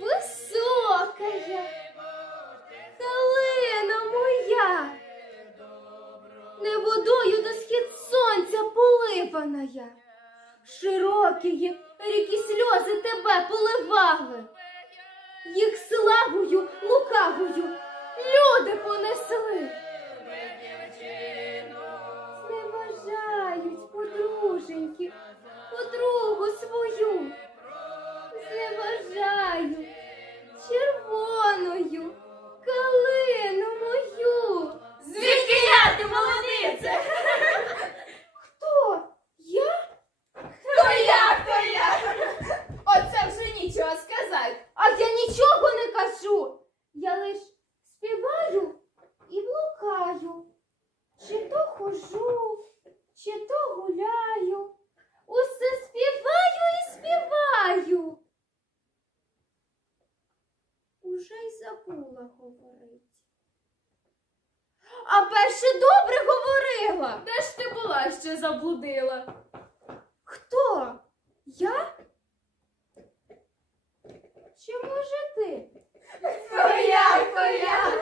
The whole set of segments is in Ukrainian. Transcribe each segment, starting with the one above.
высокая, высокая, калина моя, не водою до схід сонця поливана я. Широкі ріки сльози тебе поливали, їх славою лукавою люди понесли. Зневажають, подруженьки, подругу свою. Зневажають червоною калину мою. Звідки я ти, молодице? Хто? Я? То я, то я. Оце вже нічого сказати. А я нічого не кажу. Я лиш співаю і блукаю. Чи то хожу, чи то гуляю. Усе співаю і співаю. Уже й забула говорить. А перше добре говорила. Де ж ще заблудила? Хто? Я? Чи може ти? Твоя, твоя!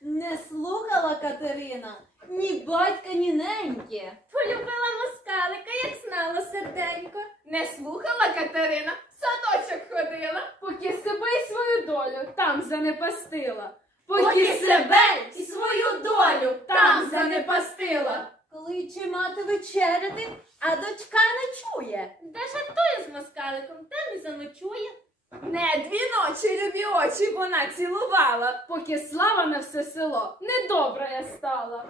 Не слухала Катерина ні батька, ні неньки. Полюбила москалика, як знала серденько. Не слухала Катерина, в садочок ходила, поки себе і свою долю там занепастила. Поки себе і свою долю там занепастила. Чи мати вечеряти, а дочка не чує. Де жартує з москаликом, та не заночує. Не дві ночі любі очі вона цілувала, поки слава на все село недобра я стала.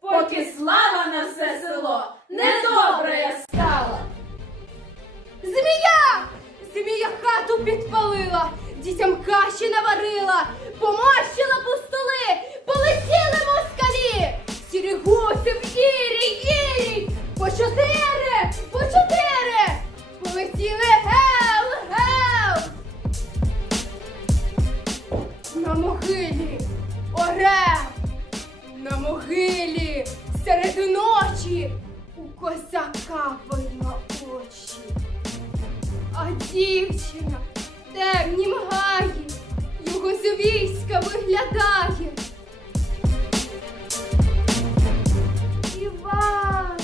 Поки слава на все село недобра я стала. Змія! Змія хату підпалила, дітям каші наварила, помащила ночі у козака видно очі. А дівчина в темнім гаї його з війська виглядає. Іван,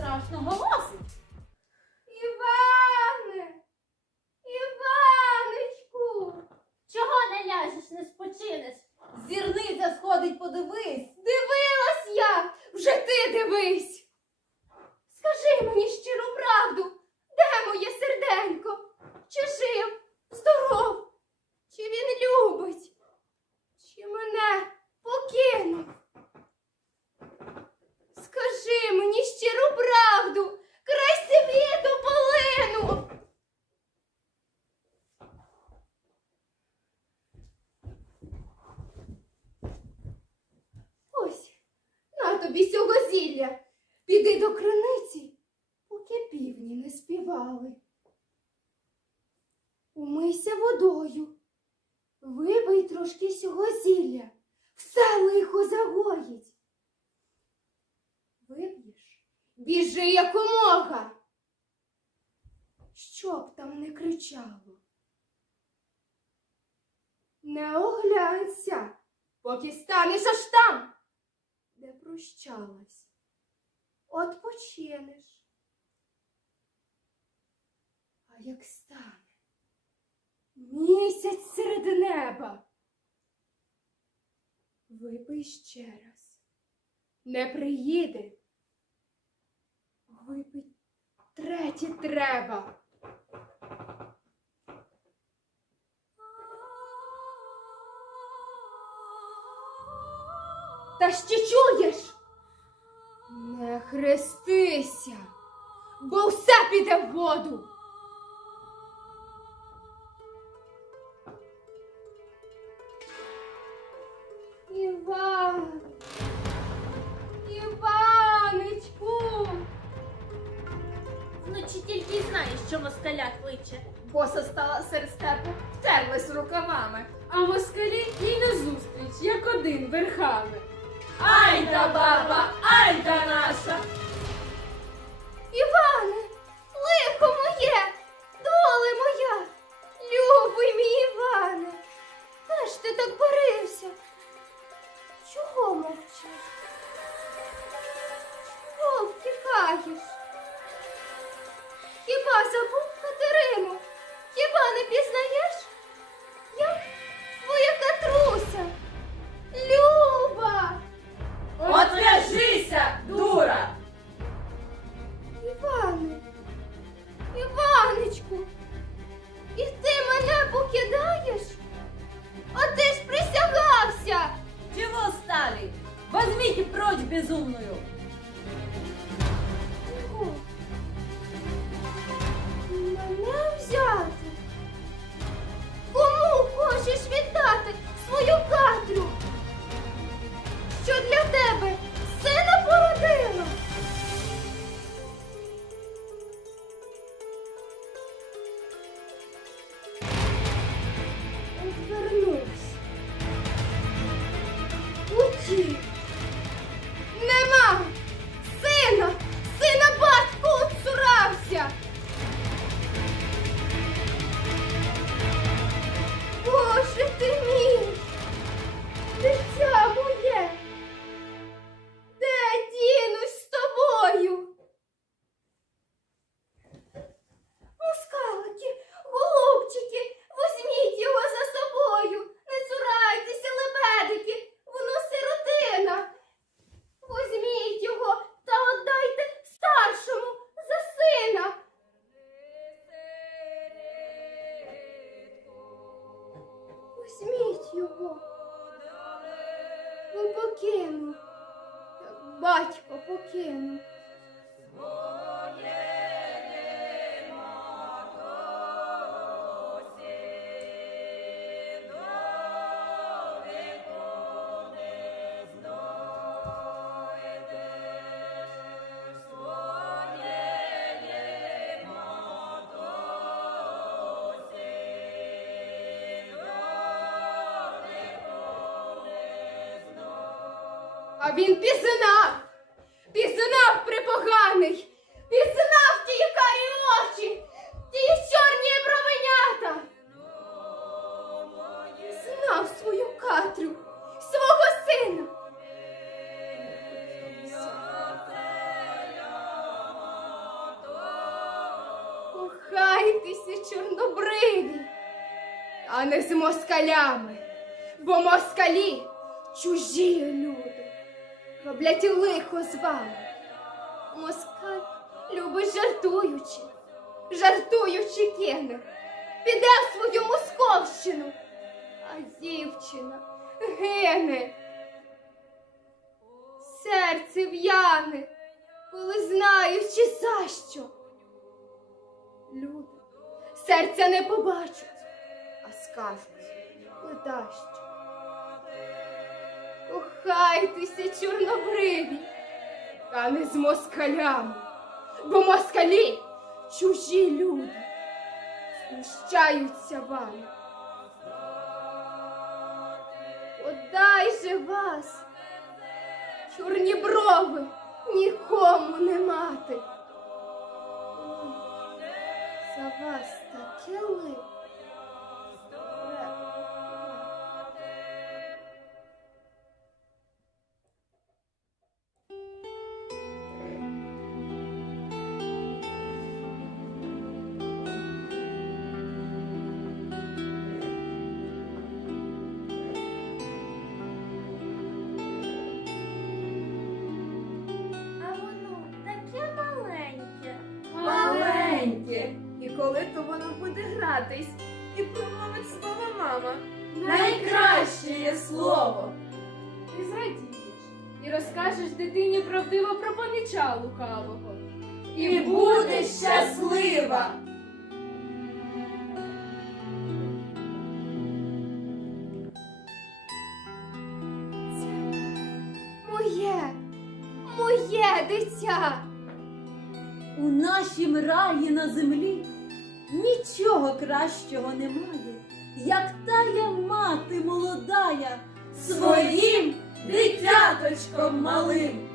страшно голосить. Іване! Іванечку! Чого не ляжеш, не спочинеш? Зірниця сходить, подивись. Дивилась я, вже ти дивись. Скажи мені щиру правду, де моє серденько? Чи жив, здоров? Чи він любить? Чи мене покинув? Скажи мені щиру правду, край світу полинув. Ось, на тобі сього зілля. Піди до криниці, поки півні не співали. Умийся водою, випий трошки сього зілля, все лихо загоїть. Вип'єш, біжи якомога, щоб там не кричало. Не оглянься, поки станеш аж там, де прощалась. От починеш. А як стане місяць серед неба. Випий ще раз. Не приїде. Випий третє треба. Та ще чуєш? Не хрестися, бо все піде в воду. Іван, Іванечку, Вночі тільки й знаєш, що москалі здаля кличе. Боса стала серед степу, втерлась рукавами. А москалі їй назустріч, як один верхами. Ай да баба, ай да наша! Іване, лихо моє, доле моя, любий мій Іване, де ж ти так борився? Його. Ви покину, як батько покинув. Він пізнав, пізнав припоганий, пізнав ті карі очі, ті чорні бровенята. Знав свою Катрю, свого сина. Кохайтеся, чорнобриві, а не з москалями, бо москалі чужі люди роблять лихо з вами. Москаль любить жартуючи, жартуючи кине, піде в свою московщину, а дівчина гине. Серце в'яне, коли знаючи за що. Люди серця не побачать, а скажуть ледащо. Кохайтеся, чорнобриві, та не з москалями, бо москалі чужі люди, знущаються вами. Подай же вас, чорні брови, нікому не мати. За вас таке лихо. Коли то воно буде гратись і промовить слово мама. Найкраще є слово. Ти зрадієш і розкажеш дитині правдиво про панича лукавого. І будеш щаслива. Моє, моє дитя. У нашім раї на землі Нікого кращого немає, як тая мати молодая, своїм дитяточком малим